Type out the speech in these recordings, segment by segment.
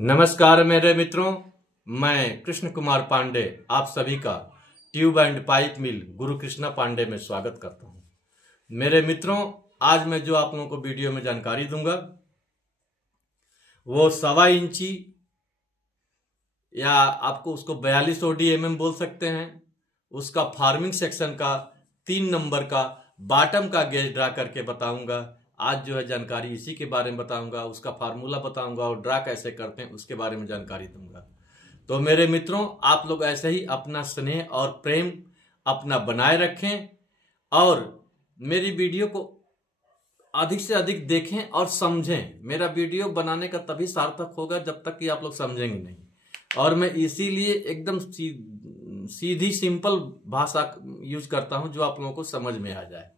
नमस्कार मेरे मित्रों, मैं कृष्ण कुमार पांडे आप सभी का ट्यूब एंड पाइप मिल गुरु कृष्णा पांडे में स्वागत करता हूं। मेरे मित्रों, आज मैं जो आप लोगों को वीडियो में जानकारी दूंगा वो 1.25 इंची या आपको उसको 42 OD बोल सकते हैं, उसका फार्मिंग सेक्शन का 3 नंबर का बॉटम का गेज ड्रा करके बताऊंगा। आज जो है जानकारी इसी के बारे में बताऊंगा, उसका फार्मूला बताऊंगा और ड्रा कैसे करते हैं उसके बारे में जानकारी दूंगा। तो मेरे मित्रों, आप लोग ऐसे ही अपना स्नेह और प्रेम अपना बनाए रखें और मेरी वीडियो को अधिक से अधिक देखें और समझें। मेरा वीडियो बनाने का तभी सार्थक होगा जब तक कि आप लोग समझेंगे नहीं, और मैं इसीलिए एकदम सीधी सिंपल भाषा यूज करता हूं जो आप लोगों को समझ में आ जाए।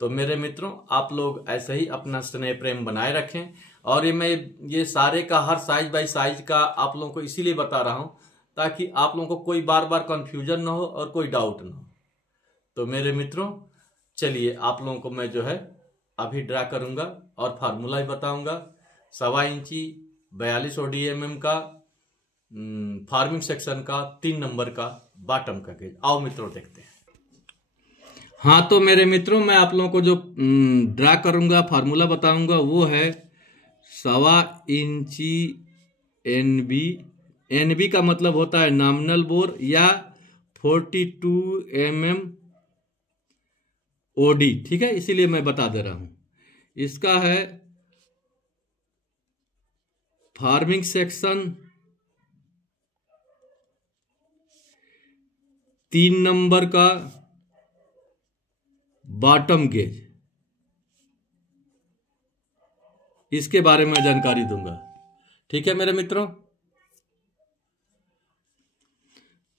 तो मेरे मित्रों, आप लोग ऐसे ही अपना स्नेह प्रेम बनाए रखें। और ये सारे का हर साइज बाय साइज का आप लोगों को इसीलिए बता रहा हूं ताकि आप लोगों को कोई बार बार कंफ्यूजन ना हो और कोई डाउट ना हो। तो मेरे मित्रों, चलिए आप लोगों को मैं जो है अभी ड्रा करूंगा और फार्मूला भी बताऊंगा। 1.25 इंची 42 OD का फार्मिंग सेक्शन का 3 नंबर का बॉटम का गेज। आओ मित्रों देखते हैं। हाँ, तो मेरे मित्रों, मैं आप लोगों को जो ड्रा करूंगा, फार्मूला बताऊंगा, वो है 1.25 इंची NB का मतलब होता है नॉमिनल बोर या 42 mm OD। ठीक है, इसीलिए मैं बता दे रहा हूं। इसका है फार्मिंग सेक्शन 3 नंबर का बॉटम गेज, इसके बारे में जानकारी दूंगा। ठीक है मेरे मित्रों,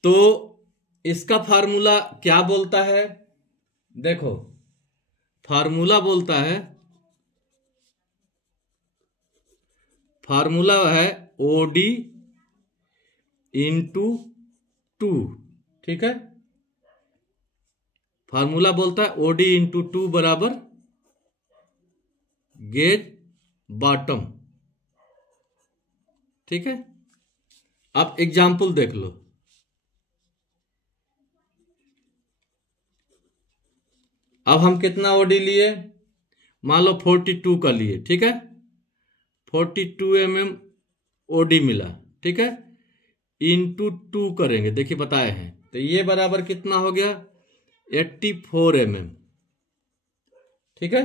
तो इसका फार्मूला क्या बोलता है? देखो, फार्मूला बोलता है, फार्मूला है OD इंटू 2। ठीक है, फार्मूला बोलता है OD इंटू 2 बराबर गेज बॉटम। ठीक है, अब एग्जाम्पल देख लो। अब हम कितना OD लिए? मान लो 42 का लिए। ठीक है, 42 mm OD मिला। ठीक है, इंटू 2 करेंगे, देखिए बताए हैं, तो ये बराबर कितना हो गया? 84 mm। ठीक है,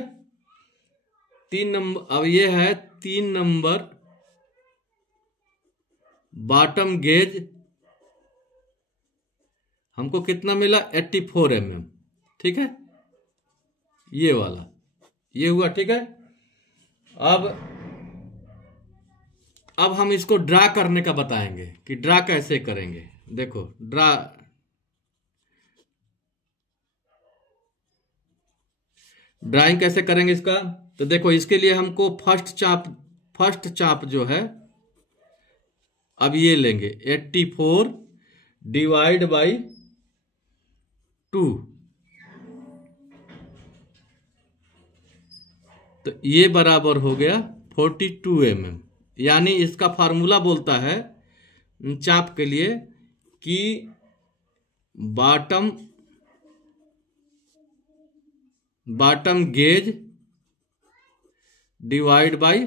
3 नंबर। अब ये है 3 नंबर बॉटम गेज, हमको कितना मिला? 84 mm। ठीक है, ये वाला ये हुआ। ठीक है, अब हम इसको ड्रा करने का बताएंगे कि ड्रा कैसे करेंगे। देखो, ड्राइंग कैसे करेंगे इसका, तो देखो, इसके लिए हमको फर्स्ट चाप जो है, अब ये लेंगे 84 डिवाइड बाई 2, तो ये बराबर हो गया 42 mm। यानी इसका फार्मूला बोलता है चाप के लिए कि bottom gauge divide by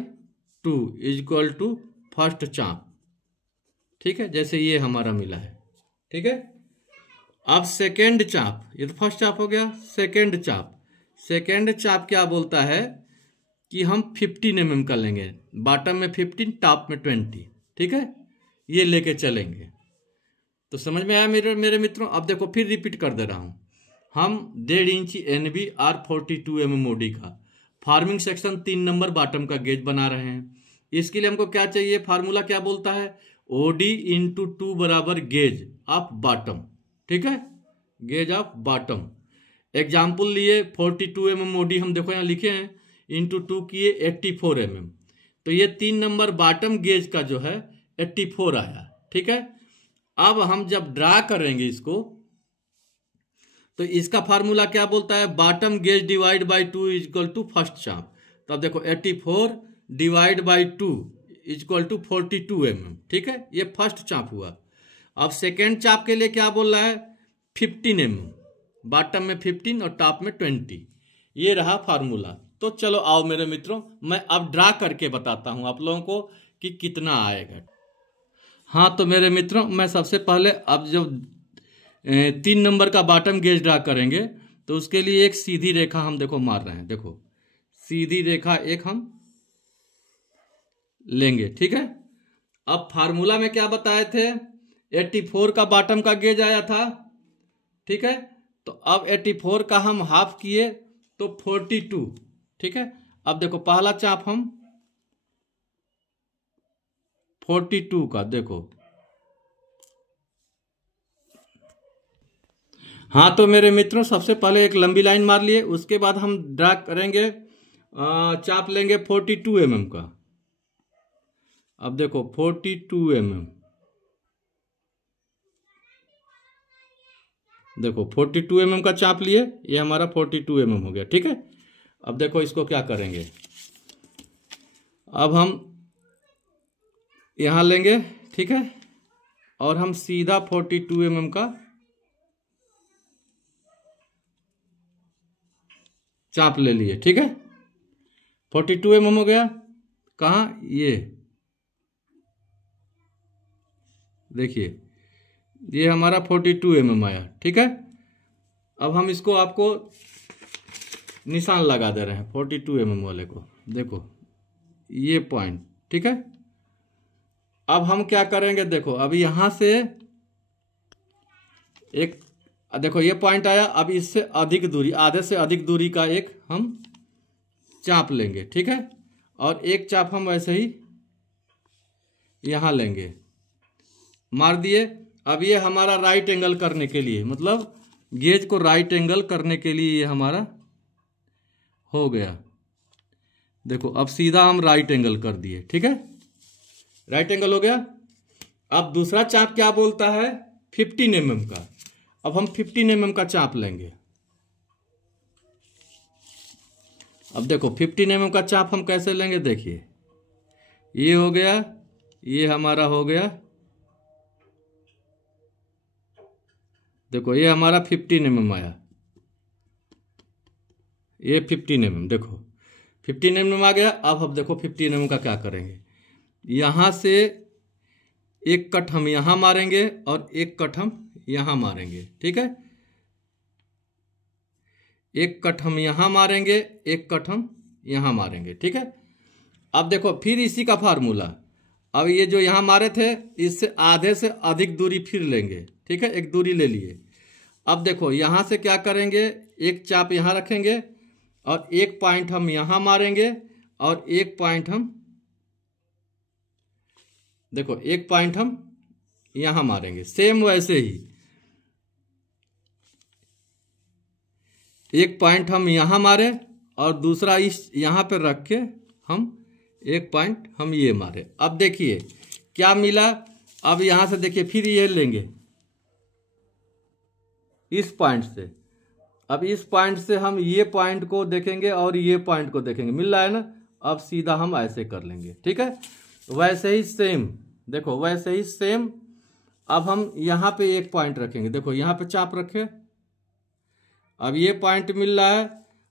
2 is equal to first चाप। ठीक है, जैसे ये हमारा मिला है। ठीक है, अब सेकेंड चाप, ये तो फर्स्ट चाप हो गया। सेकेंड चाप क्या बोलता है कि हम 15 mm का लेंगे, बॉटम में 15, टॉप में 20। ठीक है, ये लेके चलेंगे। तो समझ में आया मेरे मित्रों? अब देखो, फिर रिपीट कर दे रहा हूं। हम 1.5 इंची NB और 42 mm OD का फार्मिंग सेक्शन 3 नंबर बॉटम का गेज बना रहे हैं। इसके लिए हमको क्या चाहिए? फार्मूला क्या बोलता है? OD इंटू 2 बराबर गेज ऑफ बॉटम। ठीक है, गेज ऑफ बॉटम। एग्जाम्पल लिए 42 mm OD, हम देखो यहाँ लिखे हैं, इंटू 2 किए 84 mm, तो ये 3 नंबर बॉटम गेज का जो है 84 आया। ठीक है, अब हम जब ड्रा करेंगे इसको, तो इसका फार्मूला क्या बोलता है? Bottom gauge divide by 2 is equal to first चाप। तो अब देखो 84 divide by 2 equal to 42 mm, ठीक है, ये फर्स्ट चाप हुआ। अब सेकेंड चाप के लिए क्या बोल रहा है, 15 mm, बॉटम में 15 और टॉप में 20, ये रहा फार्मूला। तो चलो आओ मेरे मित्रों, मैं अब ड्रा करके बताता हूं आप लोगों को कि कितना आएगा। हाँ तो मेरे मित्रों, मैं सबसे पहले अब जब 3 नंबर का बॉटम गेज ड्रा करेंगे तो उसके लिए एक सीधी रेखा हम देखो मार रहे हैं, देखो सीधी रेखा एक हम लेंगे, ठीक है। अब फार्मूला में क्या बताए थे, 84 का बॉटम का गेज आया था, ठीक है। तो अब 84 का हम हाफ किए तो 42, ठीक है। अब देखो पहला चाप हम 42 का देखो, हाँ तो मेरे मित्रों सबसे पहले एक लंबी लाइन मार लिए, उसके बाद हम ड्रा करेंगे, चाप लेंगे 42 mm का। अब देखो 42 mm, देखो 42 mm का चाप लिए, ये हमारा 42 mm हो गया, ठीक है। अब देखो इसको क्या करेंगे, अब हम यहां लेंगे, ठीक है, और हम सीधा 42 mm का चाप ले लिए, ठीक है। 42 mm हो गया, कहाँ, ये देखिए ये हमारा 42 mm आया, ठीक है। अब हम इसको आपको निशान लगा दे रहे हैं 42 mm वाले को, देखो ये पॉइंट, ठीक है। अब हम क्या करेंगे, देखो अब यहां से एक, देखो ये पॉइंट आया, अब इससे अधिक दूरी, आधे से अधिक दूरी का एक हम चाप लेंगे, ठीक है। और एक चाप हम वैसे ही यहां लेंगे, मार दिए। अब ये हमारा राइट एंगल करने के लिए, मतलब गेज को राइट एंगल करने के लिए ये हमारा हो गया, देखो अब सीधा हम राइट एंगल कर दिए, ठीक है, राइट एंगल हो गया। अब दूसरा चाप क्या बोलता है, 15 mm का। अब हम 15 mm का चाप लेंगे। अब देखो 15 mm का चाप हम कैसे लेंगे, देखिए ये हो गया, ये हमारा हो गया, देखो ये हमारा 15 mm आया, ये 15 mm, देखो 15 mm आ गया। अब देखो 15 mm का क्या करेंगे, यहां से एक कट हम यहां मारेंगे और एक कट हम यहां मारेंगे, ठीक है। एक कट हम यहां मारेंगे, एक कट हम यहां मारेंगे, ठीक है। अब देखो फिर इसी का फार्मूला, अब ये जो यहां मारे थे इससे आधे से अधिक दूरी फिर लेंगे, ठीक है, एक दूरी ले लिए। अब देखो यहां से क्या करेंगे, एक चाप यहां रखेंगे और एक पॉइंट हम यहां मारेंगे और एक पॉइंट हम, देखो एक पॉइंट हम यहां मारेंगे, सेम वैसे ही एक पॉइंट हम यहां मारे और दूसरा इस यहां पर रख के हम एक पॉइंट हम ये मारे। अब देखिए क्या मिला, अब यहां से देखिए फिर ये लेंगे इस पॉइंट से, अब इस पॉइंट से हम ये पॉइंट को देखेंगे और ये पॉइंट को देखेंगे, मिल रहा है ना। अब सीधा हम ऐसे कर लेंगे, ठीक है, वैसे ही सेम, देखो वैसे ही सेम। अब हम यहाँ पे एक पॉइंट रखेंगे, देखो यहाँ पे चाप रखे, अब ये पॉइंट मिल रहा है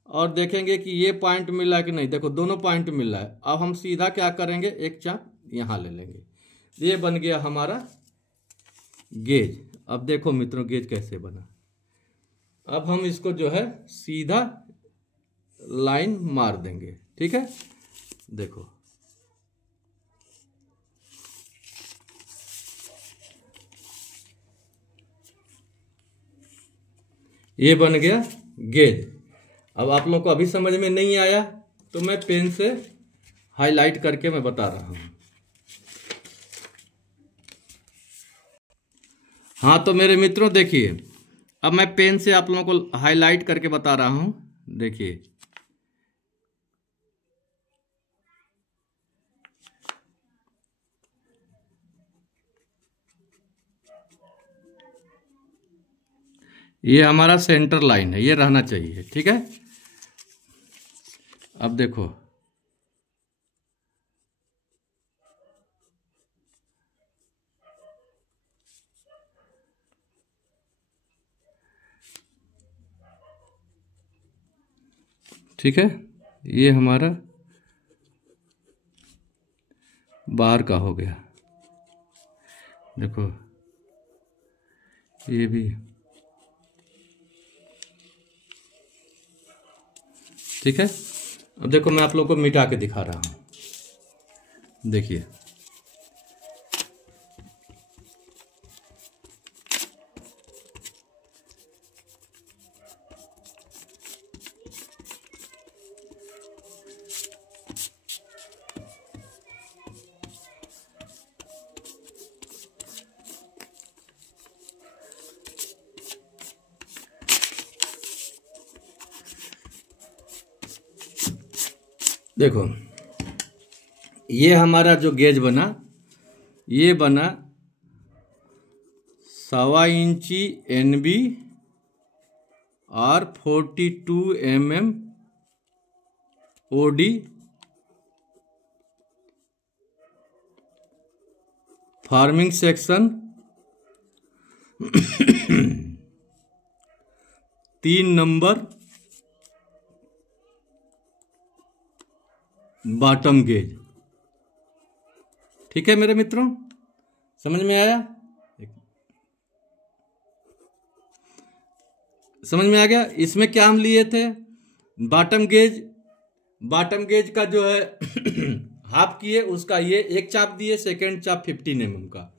और देखेंगे कि ये पॉइंट मिल रहा है कि नहीं, देखो दोनों पॉइंट मिल रहा है। अब हम सीधा क्या करेंगे, एक चाप यहाँ ले लेंगे, ये बन गया हमारा गेज। अब देखो मित्रों गेज कैसे बना। अब हम इसको जो है सीधा लाइन मार देंगे, ठीक है, देखो ये बन गया गेज। अब आप लोग को अभी समझ में नहीं आया तो मैं पेन से हाईलाइट करके मैं बता रहा हूं। हाँ तो मेरे मित्रों देखिए, अब मैं पेन से आप लोगों को हाईलाइट करके बता रहा हूं, देखिए ये हमारा सेंटर लाइन है, ये रहना चाहिए, ठीक है। अब देखो ठीक है, ये हमारा बाहर का हो गया। देखो ये भी ठीक है। अब देखो मैं आप लोगों को मिटा के दिखा रहा हूँ। देखिए देखो ये हमारा जो गेज बना, ये बना 1.25 इंची NB और 42 mm OD farming section 3 number bottom gauge. ठीक है मेरे मित्रों, समझ में आया? समझ में आ गया? इसमें क्या हम लिए थे, बॉटम गेज। बॉटम गेज का जो है हाफ किए, उसका ये एक चाप दिए, सेकेंड चाप 15 mm का,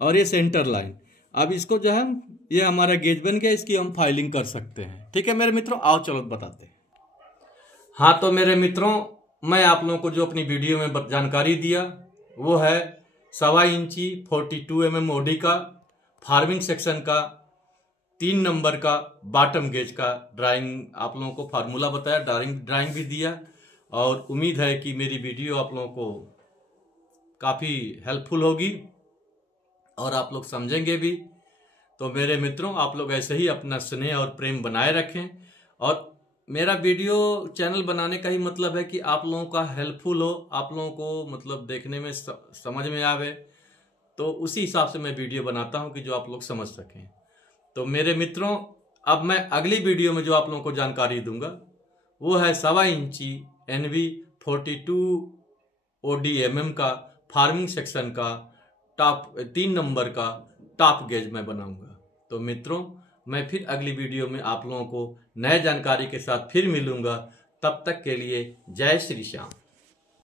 और ये सेंटर लाइन। अब इसको जो है ये हमारा गेज बन गया, इसकी हम फाइलिंग कर सकते हैं। ठीक है मेरे मित्रों, आओ चलो बताते हैं। हाँ तो मेरे मित्रों, मैं आप लोगों को जो अपनी वीडियो में जानकारी दिया वो है 1.25 इंची 42 mm OD का फार्मिंग सेक्शन का 3 नंबर का बॉटम गेज का ड्राइंग, आप लोगों को फार्मूला बताया, ड्राइंग भी दिया। और उम्मीद है कि मेरी वीडियो आप लोगों को काफ़ी हेल्पफुल होगी और आप लोग समझेंगे भी। तो मेरे मित्रों, आप लोग ऐसे ही अपना स्नेह और प्रेम बनाए रखें। और मेरा वीडियो चैनल बनाने का ही मतलब है कि आप लोगों का हेल्पफुल हो, आप लोगों को मतलब देखने में समझ में आवे, तो उसी हिसाब से मैं वीडियो बनाता हूं कि जो आप लोग समझ सकें। तो मेरे मित्रों, अब मैं अगली वीडियो में जो आप लोगों को जानकारी दूंगा वो है 1.25 इंची NB 42 OD mm का फार्मिंग सेक्शन का टॉप 3 नंबर का टॉप गेज मैं बनाऊंगा। तो मित्रों, मैं फिर अगली वीडियो में आप लोगों को नए जानकारी के साथ फिर मिलूंगा। तब तक के लिए जय श्री श्याम।